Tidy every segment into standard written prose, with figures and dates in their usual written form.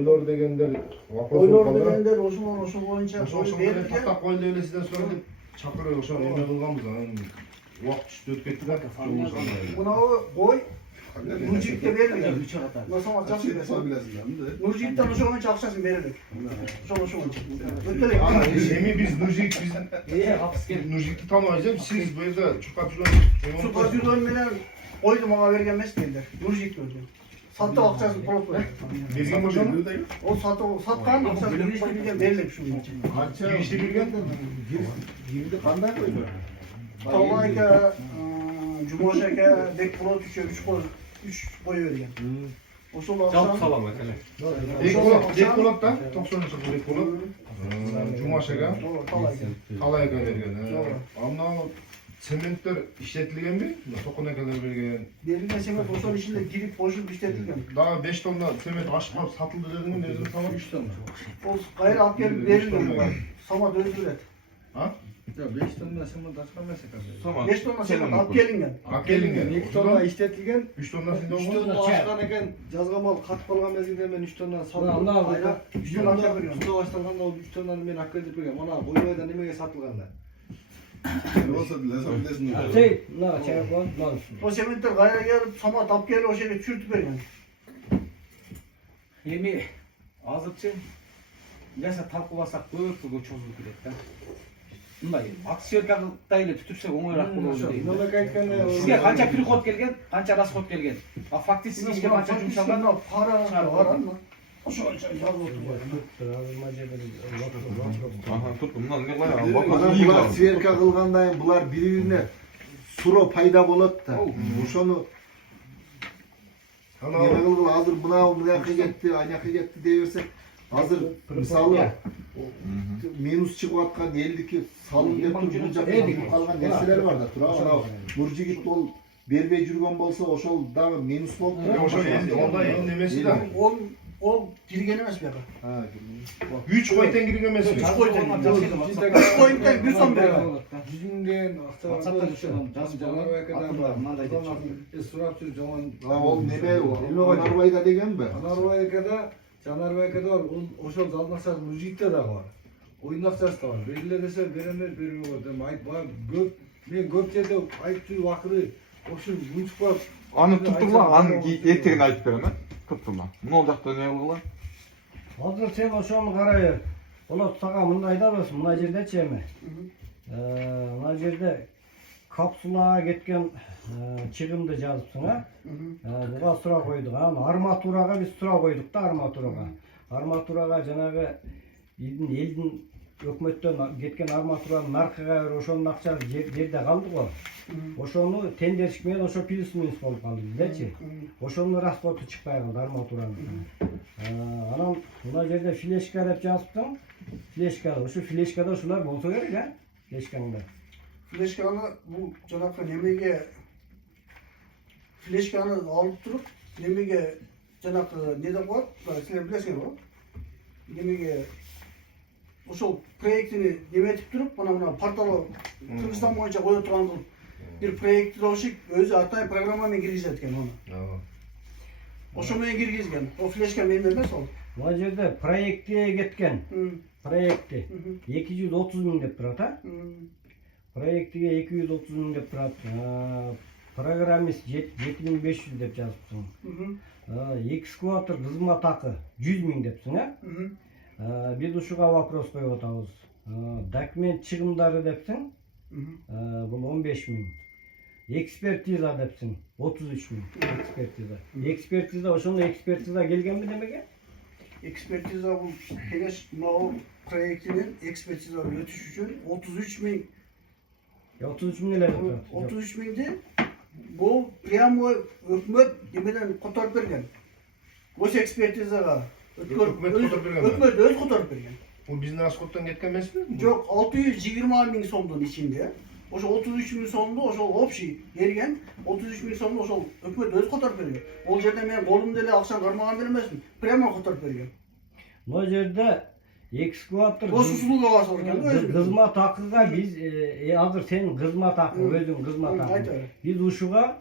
Ойлор дегендер вопрос Ойлор болуп калды. дегендер ошол боюнча Ошол менен тактап коелу эле сизден сурайм деп чакырып ошону эме кылганбыз. Анан убакыт түштү өтүп кетти да. мынабы ой Нуржигитке берилген. Мына жакшы билесиң. Нуржигиттен ошо боюнча акчасын берелик. Ошо боюнча. Өтөлүк. Эми биз Нуржигит Нуржигитти тааныбайбыз эми сиз бул жерде чуркап жүргөн Чуркап жүргөн менен ойду мага берген эмес дегендер. Нуржигит өзү. Сатып акчасын толуп берген ошону. Ол саткан акчасын Нуржигитке берилик ушул боюнча. Канча киши берген? Кирди кандай койду? Талайка, Жумош ака, Бекболот үчөө 3 бой берген. Ошол акчаны Бекболот да 90-жылы Бекболот. Жумаш ага, Талай ага берген. Анда цементтер иштетилгенби? Токон акалар берген. Берилген цемент ошонун ичинде кирип кошуп иштетилген. Дагы 5 тонна цемент ашып калып сатылды дедиңби? Өзүң тамак 3 тонна. Ол кайра алып келип берилген буга. Самат өзү билет. А? 5 tonna cement ашкан эмес экен. 5 тонна цемент алып келинген. Алып келинген. 2 tonna иштетилген. 3 тоннасын 3 tonna ашкан экен. Жазга мал катып калган мезгилде мен 3 tonna сатып кайра 3 tonna акча берген. Суда башталганда ол 3 tonnаны мен алып келип берген. Мына Койбайда немеге сатылганда? Болса билесиң. Мына чайкон, мына. О цементтер кайра келип Самат алып келип ошол жерге түшүртүп берген. Эми азырчы жаша талкууласак көпкө чогулуп кетет да. Мындай аксиялардай эле түтүпсөк оңоюраак болот дейм. Нолек айтканда Сизге канча приход келген, канча расход келген? А фактически ишке канча жумшалган? Пара барат. Ошончо жазылып Булар сверка кылгандан булар бири-бирине суро пайда болот да. Ошону эме кылгыл азыр мынаяка кетти, анаяка кетти дей берсек, азыр мисалы минус чыгып аткан элдики салым деп бул жакка калган нерселер бар да. Тура Нуржигит бол бербей жүргөн болсо ошол дагы минус болуп турат. Ошол онда эми эмеси да. Ол кирген эмес бияка. 3 кой тең кирген эмес. 3 кой тең. 3 кой тең 100 сом берген. 100 миңден акча жазып жанарбайкада мындай деп сурап жүр жаман. Ол неме Жанарбайда дегенби? Жанарбайкада бар. Ошол залдын акчасы Нуржигитте дагы бар. Оюн акчасы да бар. Бериле десе беремер, бербей коет. Көп мен көп жерде айтчу акыры ошол мунчуп Аны туттурла, аны эртеген айтып берем, э? Туттурла. Мына жакта не кылгыла? Азыр сен ошону карай бер. Болот сага мындай айтабыз, мына жердечи эми. Мына жерде капсулага кеткен чыгымды жазыпсың, а? Буга сура койдук. Анан арматурага биз сура койдук да, арматурага. Арматурага жанагы элдин өкмөттөн кеткен арматуранын наркыга ошонун акчасы жерде калды го. Ошону тендерчик менен ошо плюс-минус болуп калды бизечи. Ошонун расходу чыкпай калды арматуранын. Анан мына жерде флешка деп жазыптың. Флешка, ошо флешкада ушулар болсо керек, а? Флешкаңда. Флешканы бул жанакы немеге флешканы алып туруп, немеге жанакы не деп коет? Силер билесиңер го? Немеге ошол проектини неметип туруп, мына порталы Кыргызстан боюнча кое турган кылып бир проектировщик өзү атайын программа менен киргизет экен аны. Ошо менен киргизген. О флешка менде эмес ол. Мына жерде проектке кеткен. Проекти 230 миң деп турат, а? Проектиге 230 миң деп турат. Программист 7500 деп жазыпсың. Экскаватор кызмат акы 100 миң депсиң, а? Биз ушуга вопрос коюп атабыз. Документ чыгымдары депсиң. Бул 15 миң. Экспертиза депсиң. 33 миң. Экспертиза. Экспертиза ошону экспертиза келгенби демеге? Экспертиза бул келеш мына проектинин экспертиза өтүш үчүн 33 миң. 33 миң эле турат. 33 миңди бул прямой өкмөт эмеден которуп берген. Ошо экспертизага өкмөт өзү которуп берген. Бул биздин расходдон кеткен эмеспи? Жок, 620 миң сомдун ичинде. Ошо 33 миң сомду ошол общий берген, 33 миң сомду ошол өкмөт өзү которуп берген. Ол жерде мен колумда эле акчаны кармаган деле эмесмин. Прямо которуп берген. Бул жерде экскаватор услуга басып экен. Кызмат акыга биз азыр сенин кызмат акы, өзүң кызмат акы. Биз ушуга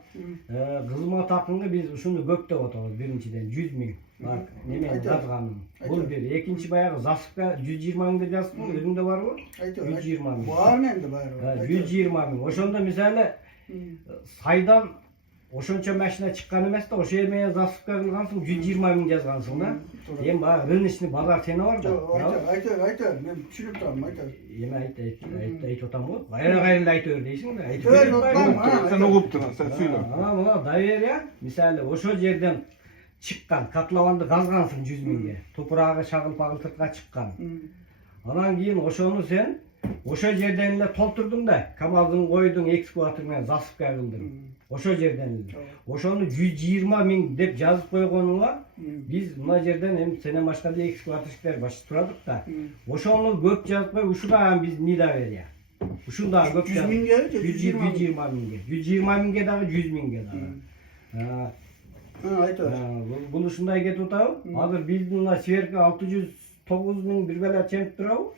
кызмат акыңы биз ушуну көп деп атабыз биринчиден 100 миң. Bak nemen Aytör. yazgaным. Bul Aytör. bir. Ekinci bayağı Zasıpka 120 mingde жазыпсың, өзүңдө барбы? Aytör. 120 ming. Var mende var. Ha, Aytör. 120 ming. Ошондо мисалы сайдан ошончо машина чыккан эмес да, ошо эми менен Засыпка кылгансың, 120 миң жазгансың да. Эми баягы рыночный базар сене бар да. Aytör. Men түшүнүп турам, aytör. Эми айтып атам го. Кайра айта бер дейсиң да. Айтып Өр, бер. бам, Sen uğup durun, sen söyle. Ана мына доверие, мисалы ошол жерден чыккан, котлованды казгансың 100 миңге. Топурагы шагыл-пагыл тыртка чыккан. Анан кийин ошону сен ошол жерден эле толтурдуң да, камалдын койдуң экскаватор менен Засыпка кылдың. Ошол жерден эле. Ошону 120 миң деп жазып койгонуңа биз мына жерден эми сенен башка да экскаваторщиктер башчы турадык да. Ошону көп жазып кой, ушуга биз недоверие. Ушунда көп 100 миңге, 120 миңге. 120 миңге дагы 100 миңге дагы. Aytör. Бул ушундай кетип атабы? Азыр биздин мына сверка 609 миң бир бала чемип турабы?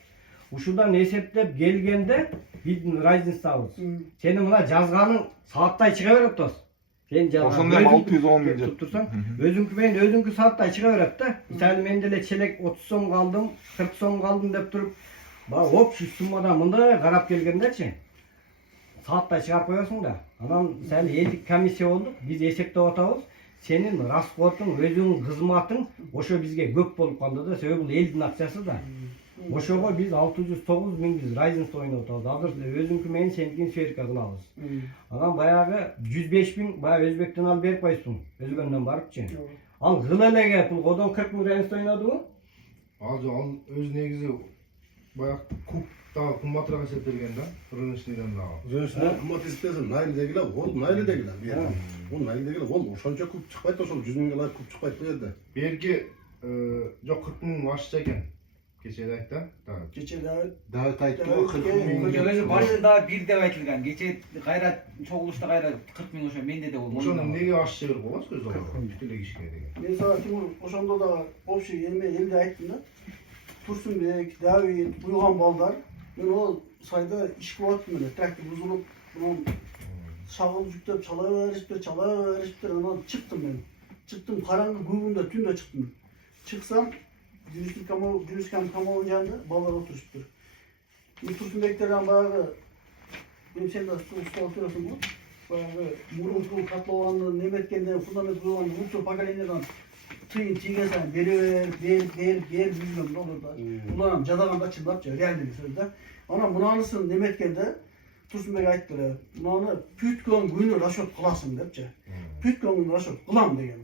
Ушудан эсептеп келгенде биздин разницабыз. Сенин мына жазганың сааттай чыга берет дос. Сен Ошондо эми 610 миң деп турсаң, өзүңкү менен өзүңкү сааттай чыга берет да. Мисалы мен деле челек 30 сом калдым, 40 сом калдым деп туруп, баягы общий суммадан мындай карап келгендечи, сааттай чыгарып коесуң да. Анан мисалы 50 комиссия болдук, биз эсептеп атабыз. Сенин расходуң, өзүңүн кызматың ошо бизге көп болуп калды да, себеби бул элдин акчасы да. Ошого биз 609 миң биз разница ойноп атабыз. Азыр өзүңкү менен сеникин сверка кылабыз. Анан баягы 105 миң баягы өзбектен алып берип койсуң, өзгөндөн барыпчы. Ал кыл элеге пул одон 40 миң разница ойнодубу? Ал өз негизи баягы куб дагы кымбатыраак эсептелген да, рыночныйдан дагы. Жөнсүнөн кымбат эсептелсе, найлдегилер, ол найлдегилер. Ол найлдегилер, ол ошончо куб чыкпайт, ошол 100 миңге куб чыкпайт бу жерде. Берги жок 40 миң ашча экен. Кече да айтты. Keçe daha Davut aytты го 40 миң. Өзү башында бир деп айтылган. Кече кайра чогулушта кайра 40 миң ошо менде да болду. Ошону эмнеге ашча берип коебуз көз алдына? Бүтүлө кишине деген. ben sana Timur oşanda da общий elde ayttım da. Tursunbek, David, Uygan Baldar. Ben o sayda iş kıvattım öyle. Traktör buzulup bunun şağıl yüklep çala veriştir. Ondan çıktım ben. Çıktım karanlık grubunda tümde çıktım. Çıksam Gülüşkan Kamal'ın yanında ballar oturuştur. Bir Tursunbeklerden bayağı benim sen de usta oturuyorsun bu. Bayağı murun katlı olanı, nemetkenden, fundament olanı, mutlu pakaleninden tıyın tiygesen, ver, bilmiyorum ne olur da. Ulan cadağında çıldapça, geldi bir sözde. Ana bunu anısın nemetkende Tursunbek ayttılar. Bunu pütkön günü raşot kılasın depçe. Pütkön günü raşot kılam degen.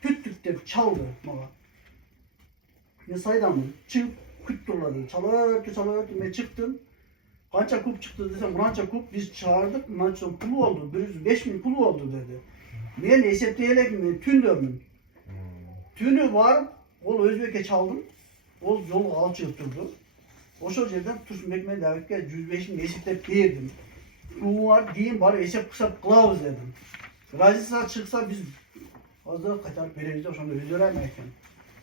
Püttük dep çaldı bana. Ben saydan çıkıp küttürladı. Çalıverdi. Ben çıktım. Kança kup çıktı desem, bunança kup biz çağırdık. Bunança pulu oldu. 5 bin pulu oldu dedi. Ben hesaplayalım mi? Tün dönmüm. Tünü var. Ol Özbek'e çaldım. Ol yolu alçı durdu. O yerden Tursunbek men David'e 105 bin hesaplayıp verdim. Bu var deyin bari hesap kısap kılavuz dedim. Razisa çıksa biz az daha kaçarıp veririz de sonra öldüremeyken.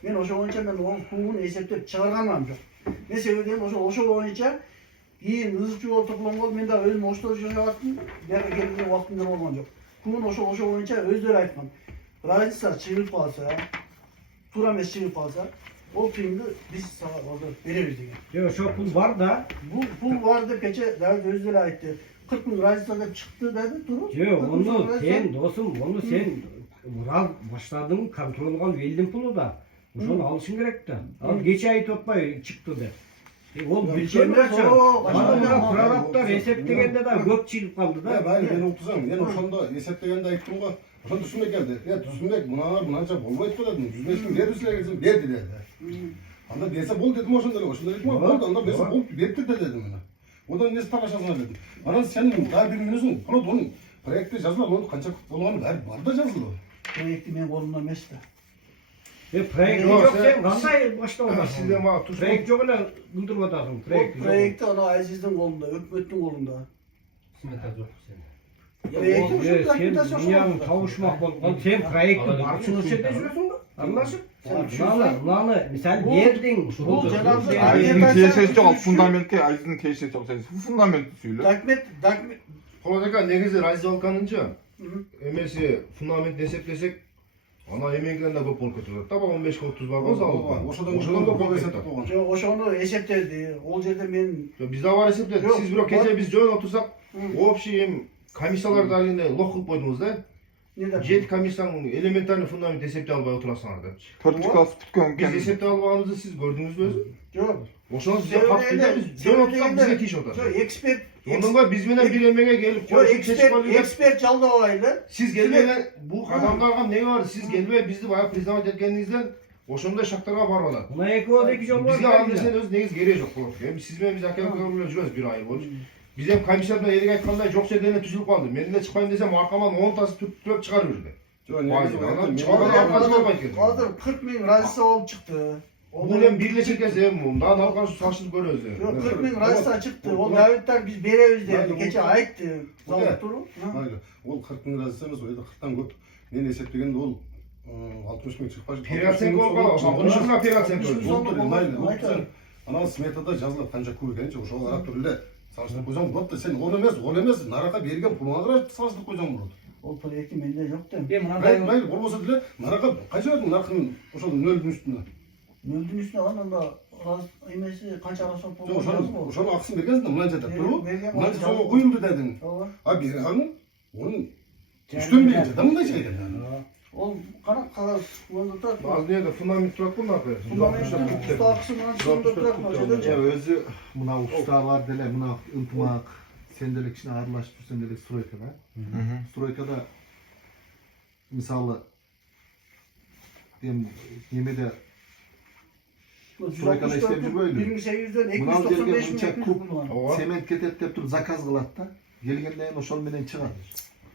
Ben oşo boyunca ben onun kuğunu hesaplayıp çıkarganam yok. Ne sebebim oşo boyunca keyin hızlıca yol toplanmalı, men de özüm oşto joyattım. Beri geldiğinde vaktinde olman yok. Kuğun oşo boyunca özleri aytmam. Razisa çıkıp kalsa, Turames çıkıp kalsa, o filmde biz sana orada veririz degan. Yok, şu pul var da. Bu pul vardı keçe David özleri ayttı. 40 bin Razisa'da çıktı dedi Turun. Yok, onu sen dostum, onu sen başladın kontrol veldin pulu da. Ошону алышың керек да. Ал кече айтып атпай чыкты деп. Ол бүлчөмөчү. Прораптар эсептегенде да көп чыгып калды да. Bayır ben otuzam. Ben ошондо эсептегенде айттым го. Ошон Турсунбек келди. Турсунбек мынанча болбойт го дедим. 105 миң берди силерге десем, берди dedi. Анда берсе болду дедим ошондо эле. Ошондо эле болду. Анда берсе болду, берди дедим мен. Одан эмнеси талашасың дедим. Анан сен дагы бир мүнөсүң. Onun проекти жазылат, onu канча болгонун баары бар да жазылды. Projekti men kolumda emas da. Proyekt yok sen kандай başta olmasın. Sizden bana Tursun Proyekt yok öyle kıldırıp atarsın. O projekti ana Aziz'in kolunda, hükümetin kolunda. Smeta yok sen. Projekti şu Sen dokumentasyonu dünyanın kavuşmak oldu. Sen proyekti barçın ölçüde sürüyorsun da. Anlaşıp. Nana misal verdin. Bu Cenab-ı Ayızın keşesi çok, fundamentte Ayızın keşesi çok. Sen fundamentti söyle. Document Kolodaka негизи Razi Balkanınca emesi fundament eseplesek Ана эмеңден да көп болуп кетет. Таба 15 30 бар болса ал. Ошодон Ошодон да көп эсептеп кетет. койгон. Жок, ошону эсептеди. Ол жерде мен Биз да бар эсептедик. Жок, Сиз бирок кече биз жөн отурсак, М. общий эми комиссияларда эле лох кылып койдуңуз да. не да? 7 комиссиянын элементарный фундамент эсептей албай отурасыңар деп. 4 класс бүткөн Биз экен. эсептей албаганыбызды сиз көрдүңүзбү өзү? Жок. Ошону сизге кат келе биз жөн отурсак бизге тийишип атат. Жок, эксперт. Ондонго биз менен бир эмеге келип Жок, коюп чечип эксперт жалдабайлы. сиз келбей бул адамдарга эмне бар? Сиз келбей бизди баягы признавать эткениңизден ошондой шактарга барып атат. Мына экөө эки жол бар. Бизге ал нерсенин өзү негизи кереги жок болот. Эми сиз менен биз ака менен жүрөбүз бир ай болчу. Биз эми комиссиядан элек айткандай жок жерден эле түзүлүп калды. Мен деле чыкпайм десем аркаман 10 тасы түптөп чыгарып жүрдү. Жок, негизи Азыр 40 миң разница болуп чыкты. Бул эми бир эле чекеси эми дагы алкаш сашып көрөбүз. Жок, 40 миң разница чыкты. Ол давиттар биз беребиз деп кече айтты. Залып туруп. Mayli. Ол 40 миң разница эмес, ол 40тан көп. Мен эсептегенде ол 60 миң чыкпай. Операция болуп калат. Ошо үчүн операция Ошо- Mayli. Анан сметада жазылат канча куб экенчи, ошого карап туруп эле салыштырып койсоң болот да. Сен ол эмес, наракка берген пулуңа карап салыштырып койсоң болот. Ол проекти менде жок да. Мынандай Mayli, болбосо деле наракка канча бердиң наркын ошол нөлдүн үстүнө. Нөлдүн үстүнө алган анда эмеси канча расход Жок, болгон. ошону акысын бергенсиң да, мынанча деп туруп. Берген Мынанча акча соңго куюлду дедиң. Ооба. А берганын онун үстөн беринче да мындайча экен. Ол кара кагаз онда турат. Базы неде фундамент турат го наркы. Фундамент устакысы менен сонда турат ошондо. өзү мына усталар деле мына ынтымак сен деле кичине аралашып жүрсөң деле стройкада. Стройкада мисалы эми немеде стройкада иштеп жүрбөйлү. 1800дөн Мына жерге 295 мынча миң куб куб. цемент кетет деп туруп заказ кылат да. Келгенден кийин ошол менен чыгат.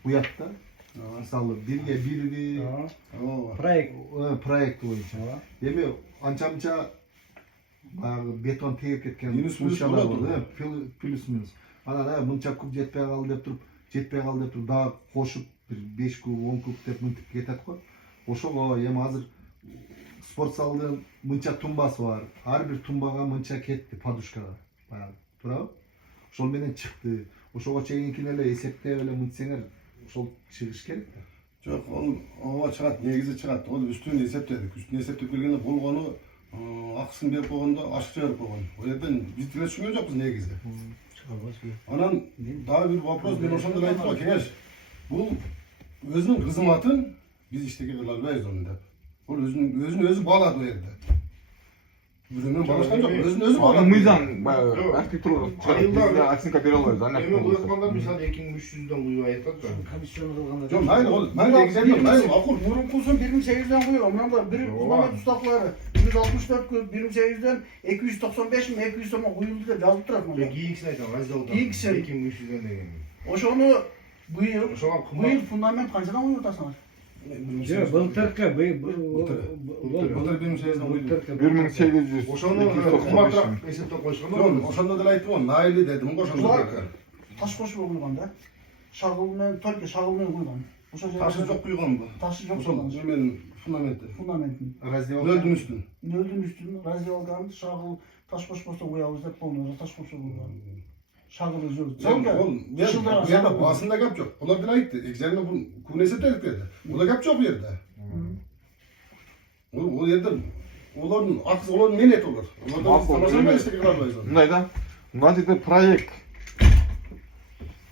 Уятта мисалы бирге бирби Ооба. Проект. проект боюнча. Эми анча мынча баягы бетон тегип кеткен Минус плюс случайлар болот бар, плюс минус. Анан мынча куб жетпей калды деп туруп дагы кошуп бир 5 куб 10 куб деп мынтип кетет го. Ошого эми азыр спорт залдын мынча тумбасы бар. Ар бир тумбага мынча кетти подушкага. Баягы туурабы? Ошол менен чыкты. Ошого чейинкин эле эсептеп эле мынтсеңер ошол чыгыш керек да. Жок, ол ооба чыгат, негизи чыгат. Ол үстүн эсептедик. Үстүн эсептеп келгенде болгону акысын берип койгондо ашыкча берип койгон. Ол жерден биз деле түшүнгөн жокпуз негизи. Анан дагы бир вопрос мен ошондо эле айттым го, кеңеш. Бул өзүнүн кызматын биз иштеке кыла албайбыз ону деп. Ол өзүн өзү баалады бул жерде. Бирөөнөн баалашкан жок, өзүн өзү Аны баалады. мыйзам баягы архитектура Айылда- бизде оценка бере албайбыз. Аны Эми уяткандар мисалы 2300дөн куюп айтат да. Комиссияны кылганда. Жок, mayli, ол негизи mayli, макул. Мурункусу 1800дөн куйган. Мында бир фундамент устаклары 164 күн 1800дөн 295 миң 200 сом куюлду деп жазылып турат мында. Гийиксин айтам, разделда. Гийиксин. 2300дөн деген. Ошону быйыл Ошого быйыл фундамент канчадан куюп атасыңар? Жок, былтыркы Былтыр 1800дөн куйду. 1800. Ошону кымбатыраак эсептеп коюшкан Жок, да. ошондо деле айттым го, найли дедим го ошондо. Булар таш кошуп куйган да. Шагыл менен только шагыл менен куйган. Ошол Ташы жок куйганбы? Ташы жок Ошол куйган. мен фундаменти. Фундаментин. Раздевалка. Нөлдүн үстүн. Нөлдүн үстүн раздевалканы шагыл таш кошпосто куябыз деп полный таш кошуп куйган. Шагылы жок. Ол Жылдары бу жерде басында кеп жок. Булар деле айтты, экзамен бул күн эсептедик деди. Бул кеп жок бу жерде. Бул жерде олардын акысы олардын менет олар. Олардан тамашалай эстеке кыла албайбыз. Мындай да. Мына жерде проект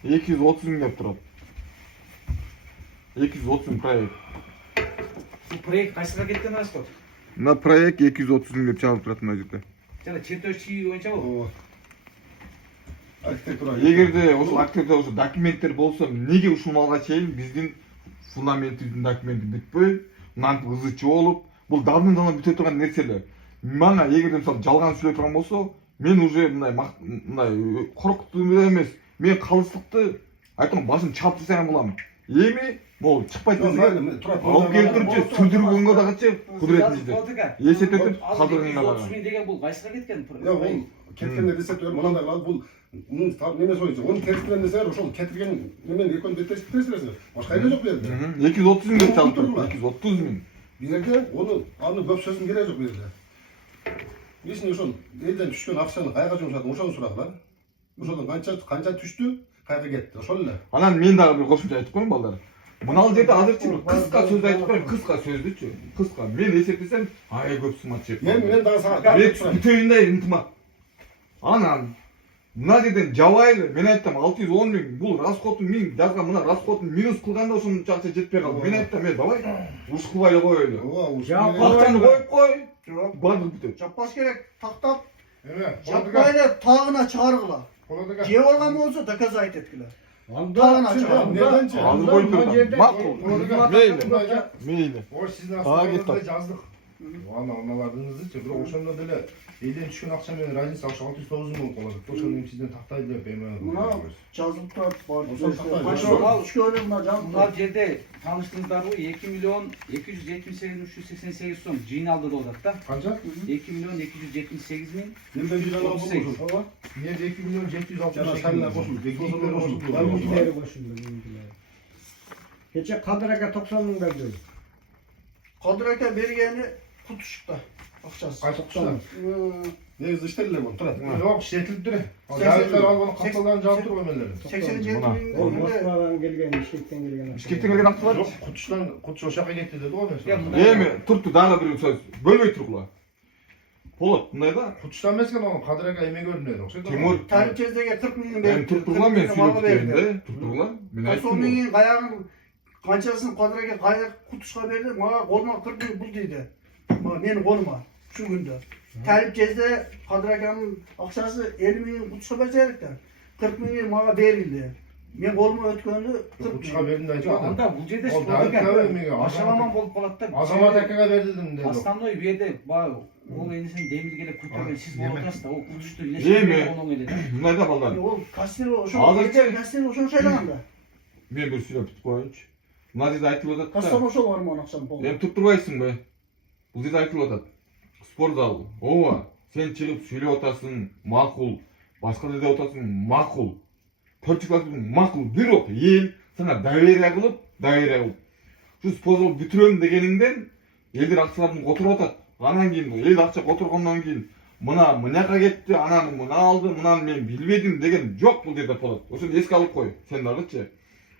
230 миң деп турат. 230 миң проект. бул проект кайсыга кеткен расход? Мына проект 230 миң деп чыгып турат мына жерде. Жана чертежчи боюнча бул. Ооба. Архитектура. Эгерде ошол архитектура ошо документтер болсо, эмнеге ушул малга чейин биздин фундаментибиздин документи бүтпөй, мынантип ызычы болуп, бул давным-давно бүтө турган нерселер. Мага эгерде мисалы жалган сүйлөй турган болсо, мен уже мындай коркуттуу эмес, мен калыстыкты айткан башым чалып тастаган болом. Эми могу чыкпайт десе, алып келтирипчи сүрдүргөнгө дагычы кудуретибизди. Эсептетип калдырганга 30 миң деген бул кайсыга кеткен? Жок, ол кеткенде эсептеп мынандай кылат, бул неме союнча, оны терістірен десеңер, ошол кетірген немен екеуін терістіресіңер. Башка айла жок бу жерде. 230 миң деп чалып турат. 230 миң. Бу жерде аны көп сөздүн кереги жок бу жерде. Эсине ошол элден түшкөн акчаны кайга жумшадың, ошону сурагыла. Ошодон канча түштү, кайга кетти, ошол эле. Анан мен дагы бир кошумча айтып коеюн балдар. Мынау жерде азырчы бир кыска сөз айтып коеюн, кыска сөздүчү. Кыска. Мен эсептесем, ай көп сымат чек. Men daha sana Мен бүтөйүндөй ынтымак. Анан мына жерден жабайлы, мен айттым 610 миң, бул расходун мен жазган мына расходун минус кылганда ошончо акча жетпей калды. Мен айттым, давай уш кылбай эле коелу. Акчаны коюп кой, бардык бүтөт. Жаппаш керек, тактап, Эме, жаппай эле тагына чыгаргыла. Колодага. Жеп алган болсо доказать еткиле. Анда Тагына чыгаргыла. nedençe? Азыр коюп турган. Макул. Мейли. Мейли. Ой, сиздин Ага, астыңызда кеттік. жаздык. Аналардыңызды, бирок ошондо деле элден түшкөн акча менен разница 609 миң болуп калат. Ошону мен сизден тактайды деп эме. Мына жазылып турат, бар. Ошо- Ал үшкөнү мына жазылып Мына жерде тааныштыңыздарбы 2 миллион 278 388 сом жыйналды деп атат да. Канча? 2 миллион 278 миң. Nereden bir yana bulmuşum. Мен 2 миллион 760 Жана сенle koşmuş. Кийиктер кошулду. Bizimkileri koşuldu, bizimkileri. Geçen Kadir Aka 90 ming verdi. Kadir aka bергени кутушукта акчасы. Кайсы кушта? Негизи иштелилер bunu. Turat. Жок, işletilip dur. Javitler алып аны капталарын жаап туруп эмелер. 87 Мына. O миң. Moskva'dan gelgen, Bişkek'ten gelgen. Бишкектен келген акча бар. Жок, кутуштан кутуш ошака кетти деди го Я мен. мына- Эми турупту дагы бир сөз бөлбөй тургула. Болот, мындай да. Кутуштан эмес экен, аны Кадыр ака эме көрүнөдү. Окшойт. Тимур, Тарих кездеги 40 миң мен берди. туртургула мен сүйлөп кеткенде, туртургула. Мен 90 айттым. миңин каягын канчасын Кадыр ага каяк кутушка берди, мага колума 40 миң бул дейди. Мага менин колума şu күндө. Тарих кезде Кадыр аканын акчасы 50 миң кутушка берсе керек да. 40 миң мага берилди. Мен колума өткөндө 40 Кутушка миң. бердим да айтып Анда атам. бул жерде Ол Давид Кабы эмеге ашаламан болуп калат да. Азамат акага бердим деди. Основной бу жерде баягы ол энесин демилге эле күтөбү сиз болуп атасыз да. Ол кутушту Эми. илештирбей оноң эле да. Мындай да балдар. Ол кассир ошо Азырчы- кассир ошону шайлаган да. Мен бир сүйлөп бүтүп коеюнчу. Мына жерде айтылып атат Кастан да. ошол барман акчаны болду. Эми туруптурбайсыңбы? Бул жерде айтылып атат. Спортзал. Ооба, сен чыгып сүйлөп атасың, макул. Башка жерде атасың, макул. Төртчүкласың, макул. Бирок эл сага доверие кылып, şu спортзал бүтүрөм дегениңден элдер акчаларын которуп атат. Анан кийин эл акча которгондон кийин мына мынаяка кетти, анан мына алды, мынаны мен билбедим деген жок бул жерде болот. Ошону эске алып кой, сен дагычы.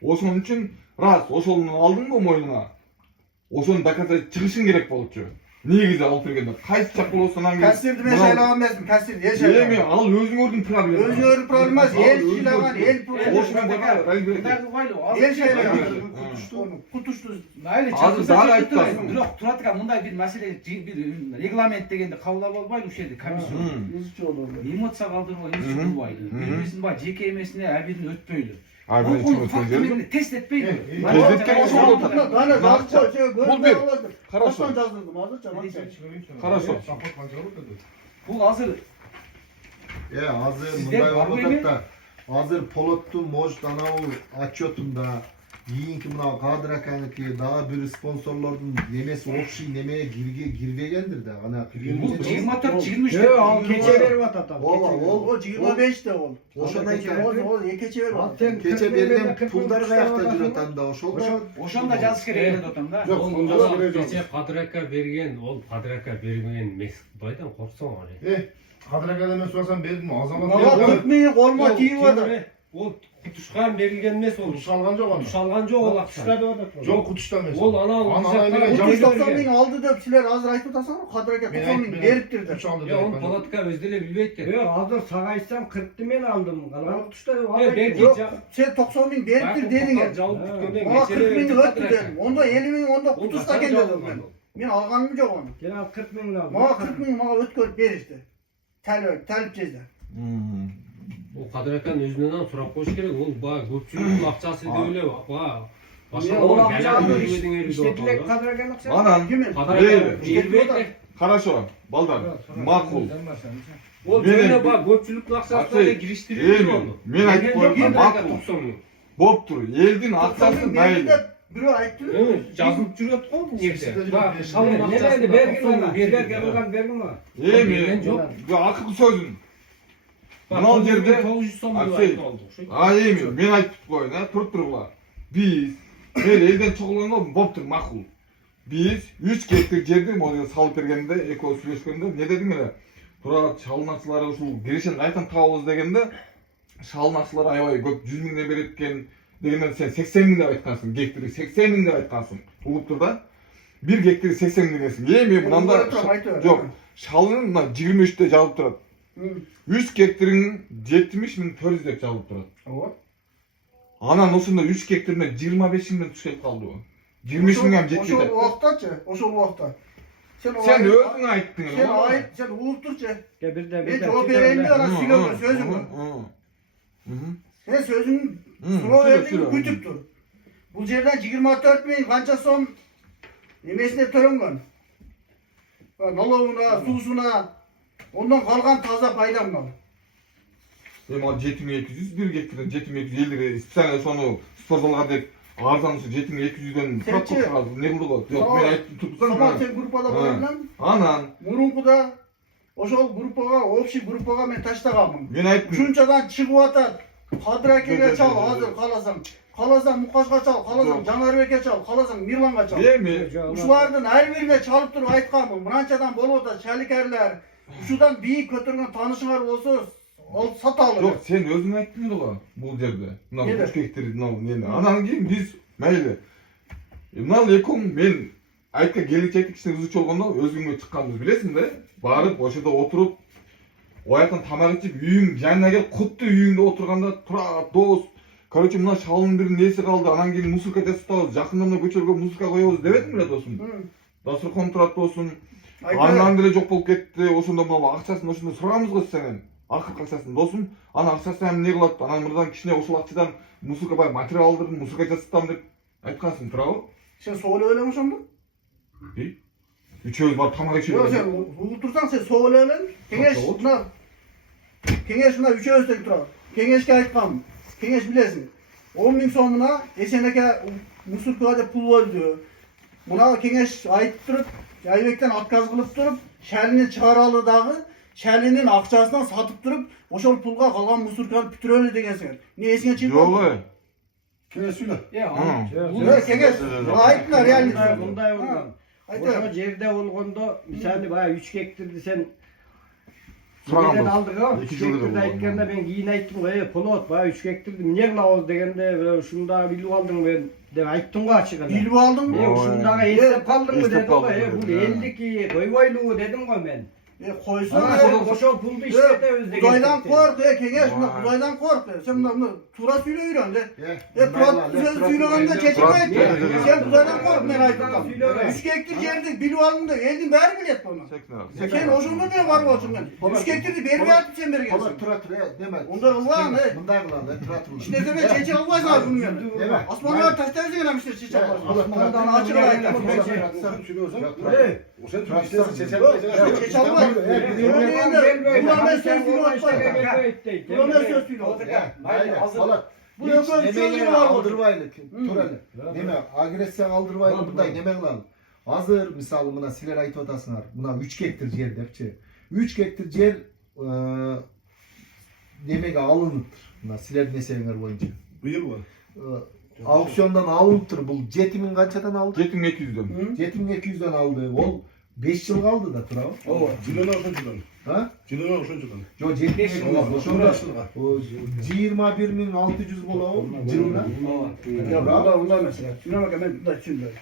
Ошон үчүн раз ошону алдыңбы мойнуңа, ошону доказать чыгышың керек болчу. Негизи алып бергенде кайсы жак болсо анан кийин Кассирди мен шайлаган эмесмин, кассирди эл эми шайлаган. ал өзүңөрдүн проблема. Өзүнүн проблема эмес, эл шайлаган, эл проблема. Ошону бага разбирать. Эл шайлаган. Кутушту. Майли Азыр дагы айтасың. Бирок Турат ага мындай бир маселе бир регламент дегенди кабыл албайлы ушул жерде комиссия. Музычы болду. Эмоция калтырбай, эмне кылбайлы. Бирибизин баягы жеке эмесине ар бирин өтпөйлү. Ар Бул бирин факт өткөн жерде. менен тест этпейби? Тест эткен ошол болуп атат. Дана жазып кой, Бул бир. Хорошо. Кастан жаздырдым, азырчы. Хорошо. Бул азыр Азыр Сиздер мындай барбы болуп эми? атат да. Азыр Полоттун может анабул отчетунда кийинки мына Кадыр аканыкы дагы бир спонсорлордун немеси общий немеге кирбегендир да. Ана бул 24-23 Yok, al keçe verip atat al. Ооба, ол О 25те ол. ошондон Ол кийин экече берип Al атат. sen кече 40 берген milyon, пулдар 40 каякта milyon жүрөт анда ошолдо. ошондо жазыш керек эле деп атам да. Yok, onu da söyleyeceğim. Keçe Kadraka bergen, ol Kadraka bergen mes baydan korksan onu. Кадыр акадан мен сурасам бердим, Азамат Мага 40 миң колума тийип атат. Ol kutuşkan berilgen mes ol. кутуш алган жок аны. Kutuş algan жоқ ол ақша. Жок, кутушта эмес. Ол анау Аны бизактан эмеге кутуш жабыш- 90 миң алды деп силер азыр айтып атасыңар, Кадыр ака 90 миң бериптир деп. Кутуш алды Ya onu деп. Polatка özdeyle bilbeyt de. Yok hazır sağa içsem 40'tı men aldım. Kalan kutuşta yok. Ya belki Yok, sen 90 mиң бериптир дедиңер. Мага 40 миң өттү дедим. Онда 50 миң онда кутушта экен дедим мен. Мен алганым жок аны. Genel 40 bin aldım. Мага 40 миң мага өткөрүп беришти. Талип жезде. O Kadraka'nın özünden sorak koş gerek. Ol ba köpçülük akçası da öyle ba. Başka Ol olan akçanı gelen bilmediğin yeri işletilek yok. kadar gel akçanı. Анан Ким? Kadraka bilbeyt de. Хорошо, балдар. Макул. O böyle ba köpçülük akçasına giriştiriyor onu. Мен айтып коем, макул. 90 ming. Болуптур. Элдин 90 акчасы миң берди дайыл. деп бирөө айтты. Evet, yazılıp duruyor o nerede? Ba şalın Ne akçasına verdi? Vergin 90 bana. ming verdi. Vergin ulan vergin bana. Эми, бу акыл сөзүн. Мынау жерде 900 сом Аксей. oldu. Эми, мен айтып коеюн, туруп тургула. Биз элден чогулганда болуптур, макул. Биз 3 гектар жерди могу салып бергенде, экөө сүйлөшкөндө не дедиң эле? Тура чалынакчылар ушул киришин кайдан табабыз дегенде, чалынакчылар аябай көп 100 миңден берет экен degenden sen 80 ming dep aytkansың. Gektiri 80 ming dep aytkansың. Ugup tur da. 1 gektiri 80 ming degesиң. Мен мынанда жок. Шалынын мына 23-те жазылып турат. 3 гектарың 70 миң 400 деп жазылып турат. Ооба. Анан ошондо 3 гектарына 25 миңден түшүп калды. 23 миң hem жетпей Ошол убактачы, ошол убакта. Sen özüň aytdyň. Sen uğup turçu. Birde Ben cevap vereyim de ana söylüyorum sözümü. Sen sözün sulu verdiğini kütüp dur. Bu yerden 24 bin kança son nemesine törüngen. Noloğuna, susuna, ondan kalgan taza paydam var. Ama 7200 1 gektardan 7250 lira sen sonu spor dep arzanысы 7200'den çok kaldı. Ne buldu? Yok men aytып tutsan. Sabah sen grupada boyundan. Anan. Murunkuda oşol grupaga, общий grupaga men taştagamın. Men aytdım. Şunçadan çıkıp atar. Kadrakege çal, hazır kalasan. Kalasan Mukaşga çal, kalasan Janarbek'e çal, kalasan Mirlan'a çal. Değil mi? Uşulardan her birine çalıp durup aytkamın. Mırançadan bol da şerlikerler. Uşudan bir kötürgen tanışılar olsa sat alır. Yok sen özüň aytdyň da bu jerde. Mына 3 gektar neni. Anan keyin biz meyli. Mына ekon men aytka gelecektik işte üzüç olganda özüňme çıkkanыбызды bilesiň de. Barıp oşada oturup oyaktан тамак içip үйüň janına gelip kuttu үйüňde oturganda turat dost. Короче мына шалынын бир несі kaldı. Anan keyin музыка жасатабыз. Жакында мына көчөлгө музыка коёбуз дебедим беле досум. Дасуркон турат досум. Андан деле жок болуп кетти. Ошондо мына акчасын ошондо сураганбыз го сенен. Акыркы акчасын досум. Ана акчасы эмне кылат? Анан мырдан кичине ошол акчадан музыка бай материал алдырдым, музыка жасаттым деп айткансың, туурабы? Sen soğulu öyle mi şimdi? Üçöz barıp tamak Yok içiyoruz. sen uğutursan sen soğulu öyle mi? Kengeş şuna üçe öztek durar. Kengeşke aytmam. Kengeş bilesin. 10 bin sonuna eseneke musul köyde pul var diyor. Buna kengeş ayıp durup, yaybekten atkaz kılıp durup, şerlini çıkaralı dağı, şerlinin akçasından satıp durup, oşol pulga kalan musul köyde pütürölü degensin. Ne esine çıkıyor? Yok. Kime söyle. Kengeş, ayıplar yani. Bunday olgan. Oşo jerde olgondo misali baya 3 gektirdi sen Suragan Neden bu. aldık o? 3 2 yıldır gektirdi bu. aytkanda ben giyin ayttım go, polot baya 3 gektirdi. Niye kılavuz degende şunda bilip aldın ben dep ayttım go açıkçası. Bilip aldın mı? Şundaga esep kaldın mı Esep dedim kaldım go. dedim. Bu eldik koyboyluğu dedim go ben. Koysana. Oşo puldu işte de özde Uzaydan kork kengeş uzaydan kork. Sen bunu tura söylüyorsun de. Tura söylüyorsun çeçime et. Sen uzaydan kork men ayttam. 3 gektir yerde bilip aldın da eldin bari bilet bunu. Sen oşunda ne var olsun ben. 3 gektirdi beri verdim sen beri gelsin. Tura deme. Onda kılan ne? Bunday kılan tura. İşte deme çeçe olmaz lazım yani. Deme. Asmanlar taşlar demiştir çeçe olmaz. Ondan açık ayttam. Sen söylüyorsan. O sen Türkçesi seçer. Çeçe olmaz. Bulamaz söz Bu yok nemeyle aldırvaylı Turalı. Neme agresiyon aldırvaylı bunday neme kılalım. Hazır misal buna siler ayıt otasınlar. Buna 3 gektir yer depçe. 3 gektir yer demek alınıptır. Buna siler neseler boyunca. Buyur bu. Auksyondan alınıptır. Bu Jetim'in kaçadan aldı? 7200'den. Jetim'in 200'den aldı. O 5 yıl kaldı da Tura. O Cilona Oşuncu'dan. Ha? Cilona Oşuncu'dan. Yo 75 yıl. O 21.600 bola o yılına. Ya bunlar mesela. Şuna bak hemen bunlar şimdi.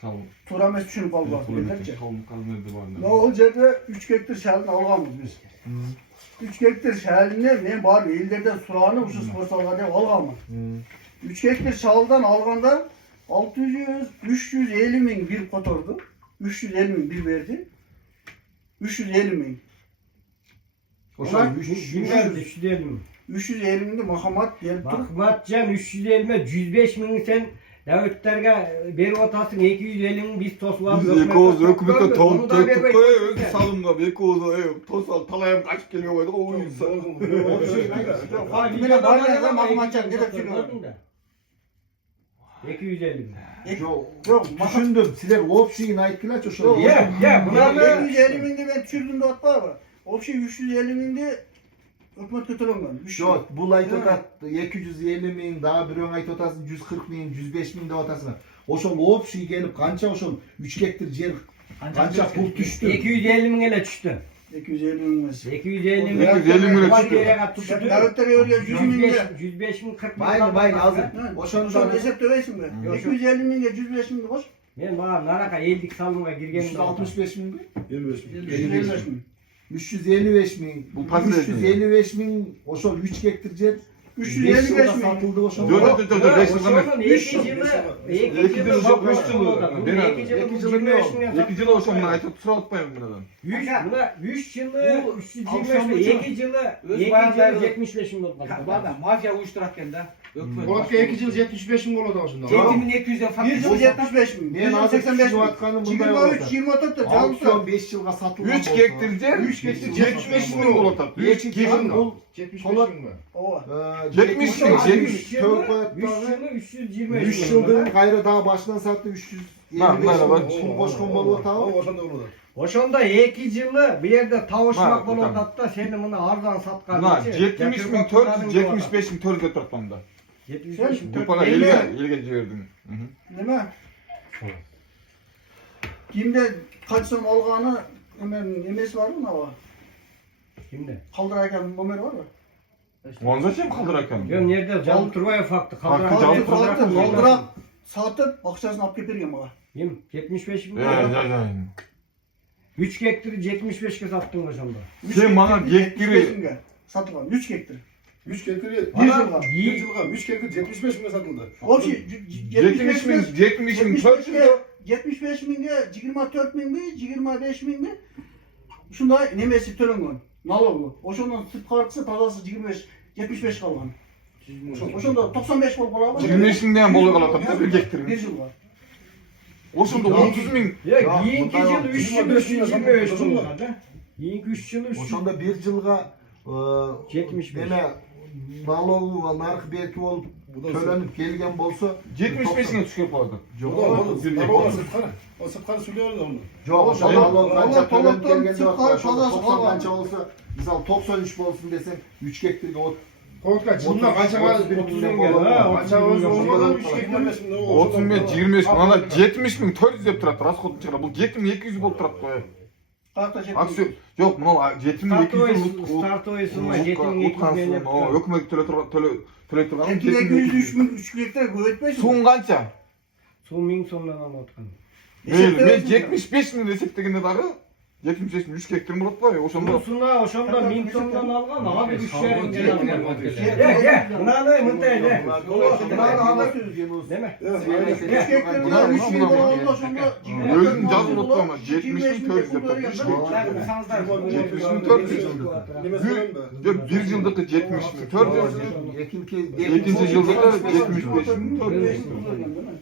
Sağ ol. Turames düşünüp aldı. Sağ ol. Ne olacak da 3 gektir şehrine algamız biz. 3 gektir şehrine men bari ellerden surağını uçu sporsallarda algamız. 3 gektir şaldan alganda 350 min bir kotordu. 350 min bir verdi. 350 min. Ona 350 min de Muhammed gelip durup. Mahmatcan 350 min 105 min sen Davutlarga berip otasın 250 min biz tosulamız. Biz ekoz hükümete tavuk döktük koy öz salımga ekoz tosal talayam kaçıp geliyor koyduk o uyusa. Yine bari yazan Mahmatcan ne de söylüyor. 250 min. Yok Düşündüm. Sizler opsiyi naytkiler çoşu. Ya bunlar 150 min de ben türdüm de otlar var. O şey 350 min de hükümet götürülen. Yok bu layt otat 250 min daha bir ön ayt otasın 140 min 105 min de otasın. Oşol opsiyi gelip kança oşol 3 gektir yer kança pul düştü. 250 min ele düştü. 250 bin emas. 250 bin. 250 bin çıktı. Davletleri öyle 100 binge. 105 bin 40 bin. Mayli hazır. Oşonu eseptebeysin be. 250 binge 105 bin koş. Men bana naraka eldik salımga girgenimde. 365 bin mi? 25 bin. 155 bin. 355 bin. Bu pas 355 bin oşol 3 gektirecek. 355 bin. Satıldı oşol. Dur. 5 yıl kamer. 2 yılı 2 yılı yok, 3 yılı. Ben 2 yılı 25 bin. 2 yıl oşamına aytıp tura atmayayım buradan. 3 yılı 325 bin. 2 yılı Öz bayanlar- 75 bin oldu. Bana mafya uyuşturakken de. Polat'ta 2 yıl 75 bin gol oldu şimdi. 7200'den Bir fakir. yıl 75 bin. Ben az 85 bin. atkanım bunda 23, 24 da canlı Aksiyon 5 yılga satıldı. 3 gektirecek. 3 gektirecek, 75 bin gol atar. 3 Geçin gektirecek. bu. 75 bin mi? Ova. 70 bin. 3 yılı 325 bin. 3 yıldır gayrı daha baştan sattı 325 Merhaba. bin koşkun bolu O tavu. oşan da olmadı. Oşonda 2 yılı bir yerde tavuşmak Var, bolup da seni bunu arzan satkan. Na 70 bin 400, 75 bin 400 toplamda. 75 bin. Bu para elge verdim. Nima? Kimde kaç so'm olgani hemen emes barmi ava? Kimde? Qaldiraykan nomer barmi? Onu zачем kaldırakan? Yo nerede canlı turvaya faktı. Faktı, canlı Qaldirak satib ақшасын olib kelib bergan maga. Kim? 75 bin. Ya. 3 hektari 75'e sattın oşonda. Sen bana gektiri. Satılgan 3 gektir. 3 gektir. Bir yılga. 1 yılga 3 gektir 75 bin satıldı. O 70 bin 400 75 minge 24 min mi 25 min mi? Şunday nemesi tölenген. Налоги. Ошондон сүт каркысы тазасы 25 75 калган. Ошондо 95 болуп калабы? 25 binden bolu kalatap bir Bir gektirin. жылга. Oşunda 30 bin. Ya keyinki yıl 3 yıl 325 Uzun mu? oldu. Keyinki 3 yıl 3 yıl. Oşanda 1 yılga 75. deme nalogu ve narkı belki olup tölenip gelgen bolsa 75'ine düşüp oldu. O sıfkarı söylüyor da onu. Yok oşanda nalogu kança Allah tölenip Polat'tan gelgen de çıkar, var. Oşanda fazlası 90 kalmadı. kança olsa misal 93 bolsun desen 3 gektirge o Polat'ta cılına kaça var? 30 bin geldi ha. Kaça olmadan 3 gektir. 30 bin 25 bin. Ana 70 bin 400 dep turat. Raskodun çıkara. Bu 7200 bolup turat koy. Какта жетти? Aksiyon. Yok bunu 7200 Start oysunma 7200 o hükümet töle turgan. 7200 min 3 gektar көбөйтпөйсүң. Suun kança? Su 1000 somdan anlatkan. Ben 75 bin reseptegende dağı 75 bin 3 gektirim bulup koy. Oşanda Suna oşonda 1000 somdan algan abi 3 yerin gelen algan. Gel, Gel. Bunları mıntay de. Deme. 3 gektar 3 min болғанда ошондо Özüm жазып unuttum ama 70 bin 400 dep turat. 3 gektir. 70 bin 400. Yok 1 yıldıkı 70 bin 400. İkinci yıldıkı 75 bin 400.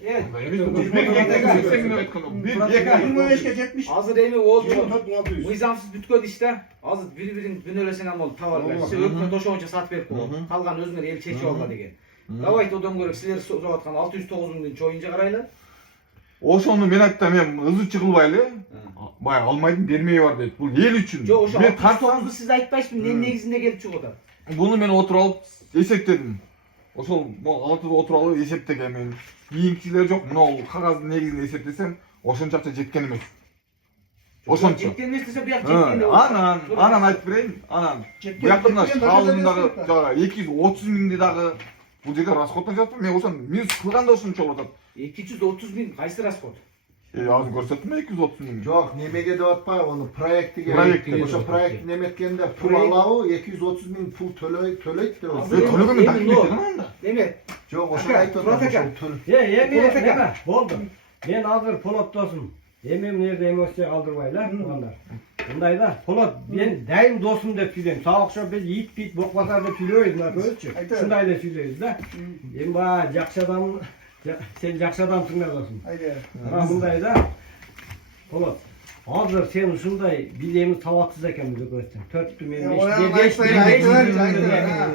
Bir gektir 80 bin ötkün. Bir gektir. 25ке 70. Hazır evi oldu. 24.600. Mıyzamsız bütkön işte. Hazır biri-birinin bünölesine bolup tavarlar. Size öpme toşoğunca sat berip koydu. Kalgan özüne el çeçi oldu degen. Davayt odam görüp sizleri soğatkan 609 bin çoyunca karaylar. Oşonu men ayttam men hızlı çıkılbaylı. Bay almaydım bermeye var deyip. Bu el üçün. Jo oşo Men 609'du siz aytpaysiz ne negizinde gelip çıkıda. bunu men oturup alıp esepledim. Oşol altıda oturup alıp eseptegen men. Kийинкилер жок. Мына кагаздын негизинде эсептесем, ошончакча жеткен эмес. Ошончо. Жеткен эмес десе буяк жеткен. Анан айтып берейин. Анан буякта мына шалымдагы жана 230 миңди дагы бул жерде расходтон жатып, мен ошон минус кылганда ошончо болуп атат. 230 bin kaysı расход? Азыр көрсөттүм 230 миң. Жоқ, немеге деп атпай, оны проектиге. Проектиге. Ошо проект неметкенде пул алабы, 230 миң пул төлөйт деп атат. Төлөгөн документ анда. Demek. Жоқ, ошо айтып атат. Neme oldu. Ben hazır Polat dostum. Emem nerede emosiya kaldırmayla onlar. Bunday da Polat ben daim dostum dep söyleyeyim. Sağ akşam biz yiyip bit bokbasar dep söylüyoruz ne böylece. Şundayla söylüyoruz da. Ben bana jakşı adam sen jakşı adamsın dostum. Haydi. Ama bunday da Polat. Hazır sen şunday bildiğimiz tavatsız ekenimizi göstersen. 4 men 5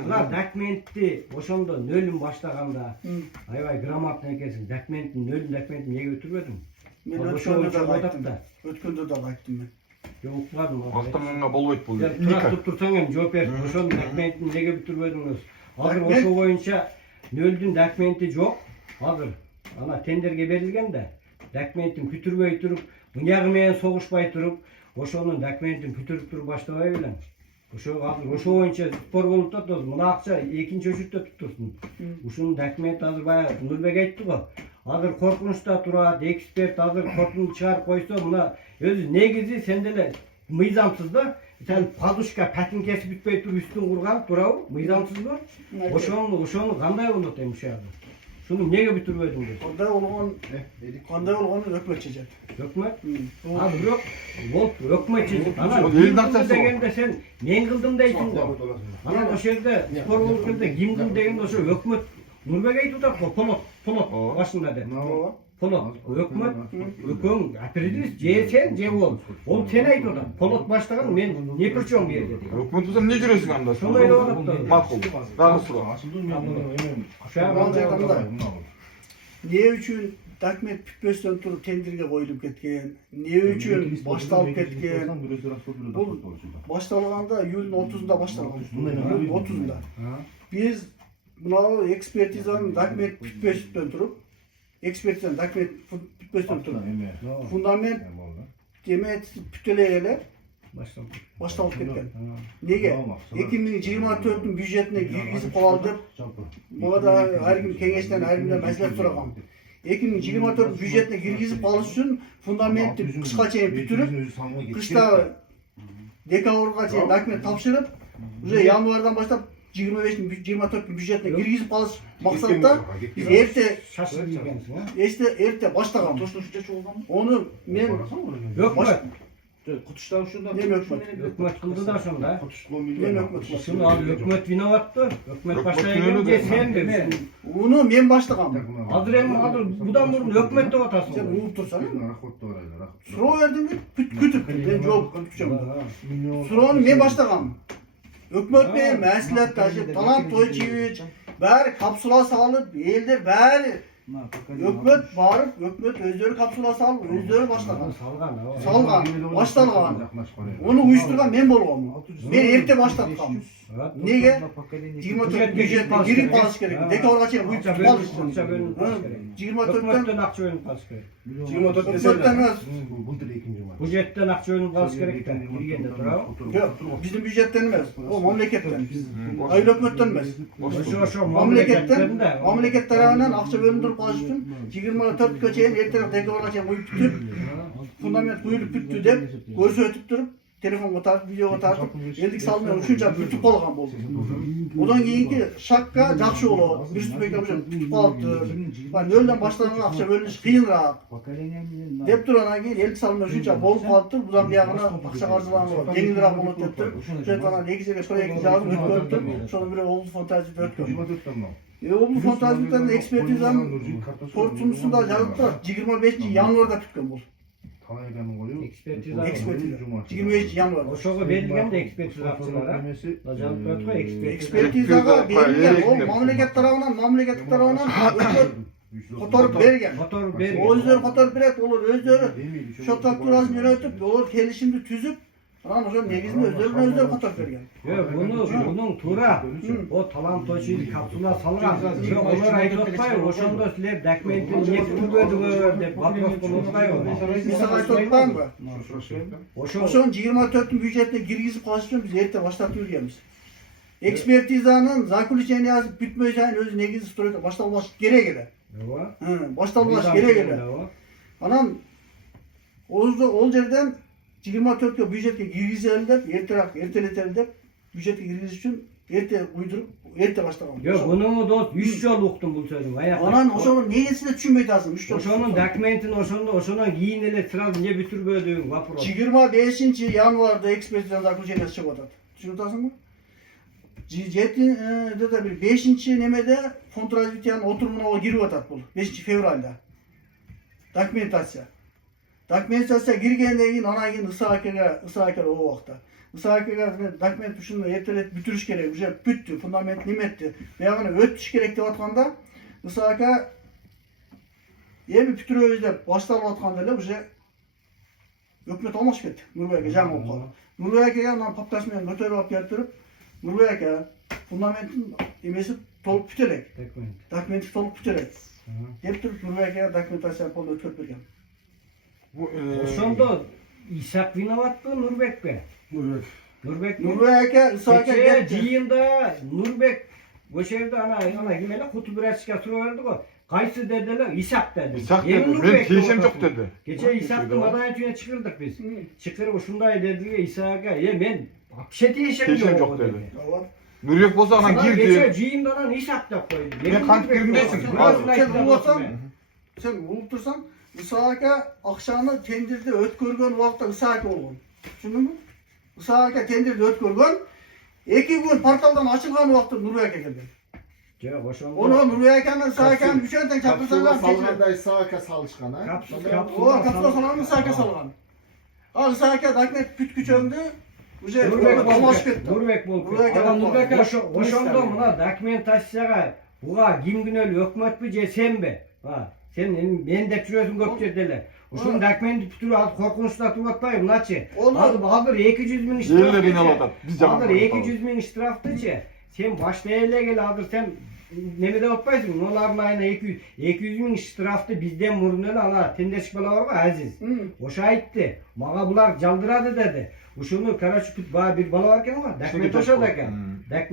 Lan dokumentni oşonda nölün başlaganda aybay grammatni ekensin. Dokumentni nege götürmedin? Men өткөндө да айттым. Өткөндө да айттым мен. Yok ukmadım. Актанганга болбойт бул. Туруп турсаң эми жооп бер. Ошонун документин неге бүтүрбөдүңүз? Азыр ошо боюнча нөлдүн документи жок. Азыр ана тендерге берилген да документин бүтүрбөй туруп, буягы менен согушпай туруп, Ошонун документин бүтүрүп туруп баштабай белең. Ошо азыр ошо боюнча спор болуп атат. Мына акча экинчи очередде турсун. Ушунун документи азыр баягы Нурбек айтты го. Азыр коркунучта турат, эксперт азыр коркунуч чыгарып койсо, мына өзү негизи сен деле мыйзамсыз да. Сен подушка патинкеси бүтпөй туруп үстүн курган, туурабы? Мыйзамсызбы? Ошону кандай болот эми ушул жерде? Шуну неге бүтүрбөдүң деп. Кандай болгонун өкмөт чечет. Өкмөт? А бирок өкмөт чечет. Анан элдин акчасы го. дегенде сен мен кылдым дейсиң го. Анан ошол жерде спор болуп келди, ким кылды дегенде ошо өкмөт Нурбек айтып атат го, полот башында деп. Полот, өкмөт, өкөң определись, же сен, же ол. Ол сен айтып атат. Полот баштаган, мен не причем бер деди. Өкмөт болсо эмне жүрөсүң анда? Ошондой деп атат. Макул. Дагы суроо. Не үчүн документ бүтпөстөн туруп тендерге коюлуп кеткен? Не үчүн башталып кеткен? Бул башталганда июлдун 30-унда башталган. Июлдун 30-унда. Биз мына экспертизанын документ бүтпөстөн туруп, экспертизанын документ бүтпөстөн туруп, фундамент демек бүтө эле башталып кеткен. Неге? 2024 бюджетине киргизип коелу деп буга да ар ким кеңештен, ар кимден маселе сураган. 2024 бюджетине киргизип калыш үчүн фундаментти кышка чейин бүтүрүп, кышта декабрга чейин документ тапшырып, уже январдан баштап 25-24 бюджетине киргизип калыш максатта биз эрте баштаган. Ону мен Кутушта ушунда Өкмөт кылды да ошондо. мен өкмөт Ушуну ал өкмөт виноваттуу. Өкмөт баштаган же сенби? Уну мен баштагам. Азыр эми будан мурун өкмөт деп атасың. Сен угуп турсаң, суроо бердиң деп күтүп, мен жооп күтүчөм. Суроону мен баштагам. Өкмөт менен маслихат ташып, Талант Тойчевич баары капсула салып, элдер баары өкмөт барып, өкмөт өздөрү капсула салып, өздөрү баштаган. Салган, башталган. Ону уюштурган мен болгом. Мен эрте баштаткам. Неге? 24 бюджетте кирип калыш керек. Декабрга чейин уюп калыш керек. 24-төн акча бөлүнүп калыш керек. 24-төн эмес. Бюджеттен акча бөлүнүп калыш керек да. Киргенде туурабы? Жок, биздин бюджеттен эмес. Ол мамлекеттен. Айыл өкмөттөн эмес. Ошо Мамлекет тарабынан акча бөлүндүрүп калыш үчүн 24-кө чейин эртерээк декабрга чейин уюп бүтүп, фундамент куюлуп бүттү деп көрсөтүп туруп, телефонго тартып, видеого тартып, элдик салым менен ушунча бүтүп калган болду. Одан кийинки шакка жакшы болот. Бирсүбек уже бүтүп калыптыр. Нөлдөн башталган акча бөлүнүш кыйыныраак. Деп туруп анан кийин элдик салым менен ушунча болуп калыптыр. Будан биягына акча каржыланып, жеңилирээк болот деп туруп, ошентип анан экизеге проект жазып өткөрүптүр. Ошону бирөө облус фантазияда өткөрдү. Облус фантазиядан экспертизанын корутундусунда жазылып, 25 январда бүткөн бул. Экспертиза 25 январ. Ошого берилген да экспертиза акчалары. Жазылып турат го экспертизага берилген. Ол мамлекет тарабынан өкмөт которуп берген. Өздөрү которуп берет, олар өздөрү шот фактурасын жөнөтүп, олар келишимди түзүп, анан ошонун негизинде өздөрү которуп берген. Bunun тура o Талант Тойчевич капсула салган. Олар айтып атпайбы, ошондо силер документин эмне бүтүрбөдүңөр деп вопрос болуп атпайбы? Биз айтып атпаймынбы? Ошонун 24 бюджетине киргизип калыш үчүн биз эрте баштап жүргөнбүз. Экспертизанын заключениясы бүтмөй сайын өзү негизи стройка башталбаш керек эле. Башталбаш керек эле. Анан ол жерден 24 бюджетке киргизели деп, эртелетели деп, бюджетке киргизиш үчүн эрте уйдуруп, эрте баштаган. Жок, муну да 3 жолу уктум бул сөзүн. Анан ошонун негизине түшүнбөй атасың, 3 жол. Ошонун документин ошондон кийин эле сразу эмне бүтүрбөдүң вопрос. 25 январда экспертиза заключениясы чыгып атат. Түшүнүп атасыңбы? 5 немеде фонд развитиянын отурумуна кирип атат бул. 5 февралда. Документация киргенден кийин анан кийин ысаакеге о убакта. Ысаакеге документ ушуну эртелетип бүтүрүш керек, уже бүттү, фундамент неметти. Биягына өтүш керек деп атканда, ысаака эми бүтүрөбүз деп башталып атканда эле уже өкмөт алмашып кетти. Нурбек жаңы болуп калды. Нурбек анан папкасы менен көтөрүп алып келип туруп, Нурбек фундаменттин эмеси толук бүтө элек. Документи толук бүтө элек. Деп туруп Нурбек документацияны колдо өткөрүп берген. Ошондо İshak Vinovat'tı, Nurbek be. Nurbek mi? Nurbek'e, Isak'a Geçe gitti. jiyinda Nurbek Goşev'de ana kimele kutu biraçka turuverdi o. Kaysı dediler, İshak dedi. İshak Yeni dedi. Ben Nurbek teyşem oldu. çok dedi. Geçe İshak'ın madaniyetine çıkırdık biz. Çıkırıp şunday dediler İshak'a. Ya ben apşe teyşem Teyşem çok dedi. Nurbek bolsa ana Geçe girdi. jiyinda lan İshak da koydu. Ben kant girmeysin. Sen unutursan Isak'a akşamı tendirde öt görgen vaqtda Isak olgun. Tushundingmi mu? Isak'a tendirde öt görgen. 2 gün portaldan açılgan vaqtda Nurbek'e geldi. Ya boşandı. Onu Nurbek'e Isak'ın düşenden Kapsula çapırsalar keçiler. salganda İshak'a salışkan ha. O kapsula salan Isak'a salgan. Al Isak'a dakmet püt küçöndü. Uje Tomaş ketdi. Nurbek bol. Nurbek Adam Nurbek'e Boşandı mı dokumentasiyaya buğa gimgünel hükmet mi je sen be? Ha. Sen ben de çürüyorsun köpçedeler. Uşun dokumenti pütürü az korkunçlatып atpayım naçı. Hazır 200 bin iştiraf. Yerler inalatat. Biz Hazır 200 bin iştiraftı. Sen başta ele gel hazır sen nemede atpaysın. Onların ayına 200 bin iştiraftı bizden muruneli ana tendeşik bala var mı Aziz? Oşa ayıttı. Mağa bular caldıradı dedi. Uşunu Karaçuput bağ bir bala varken ama dokumenti oşadayken.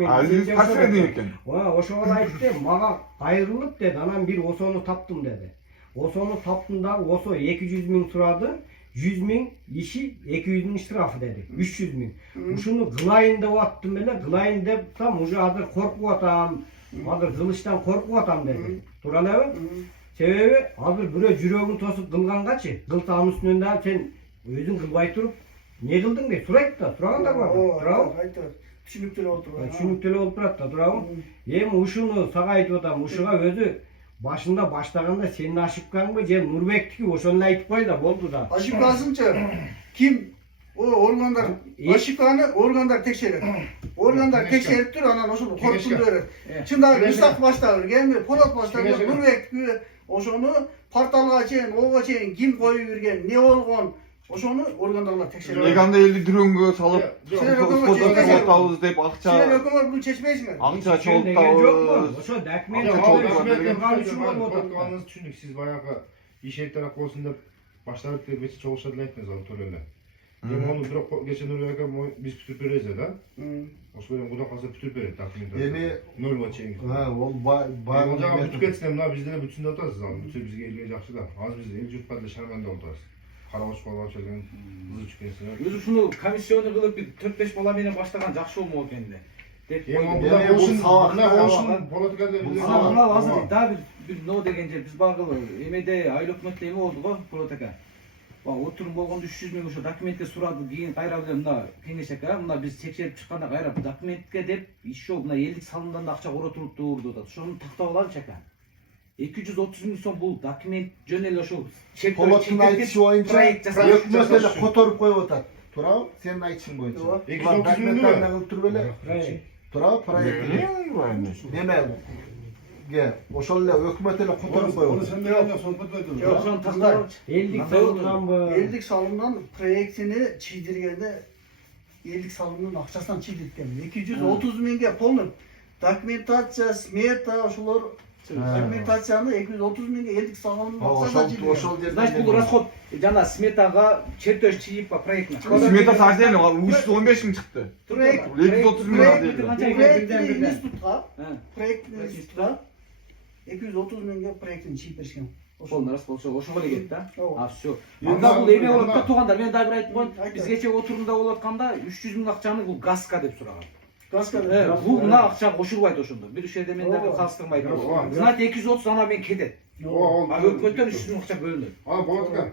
Aziz kaç lira diyorken? Oşa ayıttı. Mağa ayrılıp dedi. Anam bir osonu taptım dedi. Osonu taptığında oso 200 bin turadı. 100 bin işi 200 bin iştirafı dedi. 300 bin. Uşunu gılayında attım böyle. Gılayında tam ucu adır korku atam. Adır kılıçtan korku atam dedi. Turalı sebebi adır böyle yüreğini tosup kılgan kaçı. Kıltağın üstünde sen özün kılbay turup ne kıldın de sürekli da Turagan da var. Turagan. Düşünükteli oturuyor. Düşünükteli olup bıraktı Turagan. Hem uşunu sagaydı otam. Uşuğa özü başında başlaganda senin aşıkkan mı Cem Nurbek'tiki oşonla aytıp koy da boldu da. Aşık lazımça kim o organlar aşıklarını organlar tekşerir. Organlar tekşerip dur anan oşunu korkutun verir. Şimdi Mustafa başlar gelmiyor. Polat başlar Nurbek oşonu partalga çeyin, ova çeyin kim koyu virgen ne olgon oşonu organlarla tekşerir. Eganda eldi dürüngü salıp Çeyrek deyip akça Sen hükümet bunu çeşmeysinler. akça Yok mu? çoğultağız. Oşo Anladınız düşündük siz bayağı iş taraf olsun da başladık diye bir çalışadılar etmez abi törenle. Yani onu bir geçen Nurgül'e biz pütür perez de da. O sonra buradan fazla pütür peret takımında. Yeni Nol maçı. ha ol Var olacak bütün geçsem la bizde de bütün atarız abi. Bütün bizge ilgiye yaxşı da. Az biz el jutpadla şarmanda oltarız. Karabaş falan şeyden hızlı çıkıyorsun. Özü şunu komisyonu kılıp bir 4-5 bola menен başlagan жақсы болмок endi. Деп Yani bu olsun politikada Мына азыр да bir no дегенде биз багыл эмеде айыл өкмөттө эме болду го политика. Отурум болгондо 300 миң ошо документке сурады, кийин кайра эле мына кеңеш ака мына биз текшерип чыкканда кайра документке деп еще мына элдик салымдан да акча коротулупту деп атат. Ошону тактап алалычы ака. 230 миң сом бул документ жөн эле ошо Polat'ın aytışı boyunca проект жасап hükümet de kotorup koyup atar. Turav senin aytışın boyunca. 230 bin lira. Tur böyle. Turav proyekt. Neme? Ge, oşolla hükümet de kotorup koyup Onu atar. sen de yapacak sohbet ediyorsun. ошону тактап Eldik salımdan bu. Eldik salımdan proyektini çiğdirgende eldik salımının akçasından çiğdirtken 230 mingge polnu dokumentatsiya, smeta ошолор документацияны 230 миңге элдик салымның акчасынан çiğdirген. Oşol Значит, бул расход жана сметага чертеж чийип проектне. Смета сажден 315 миң чыкты. Проект 230 миң алды. проектini институтка проектini институтка 230 миңге проектini чийип беришкен. Ошол рас болчу, ошого эле кетти да. Ооба. А всё. Анда бул эме болуп да туугандар, мен дагы бир айтып коеюн. Биз кече отурумда болуп атканда 300 миң акчаны бул газга деп сураган. Бул мына акча кошулбайт ошондо. Бир жерде мен дагы калыштырмайт. Значит 230 ана мен кетет. А өкмөттөн 300 миң акча бөлүнөт. Politika.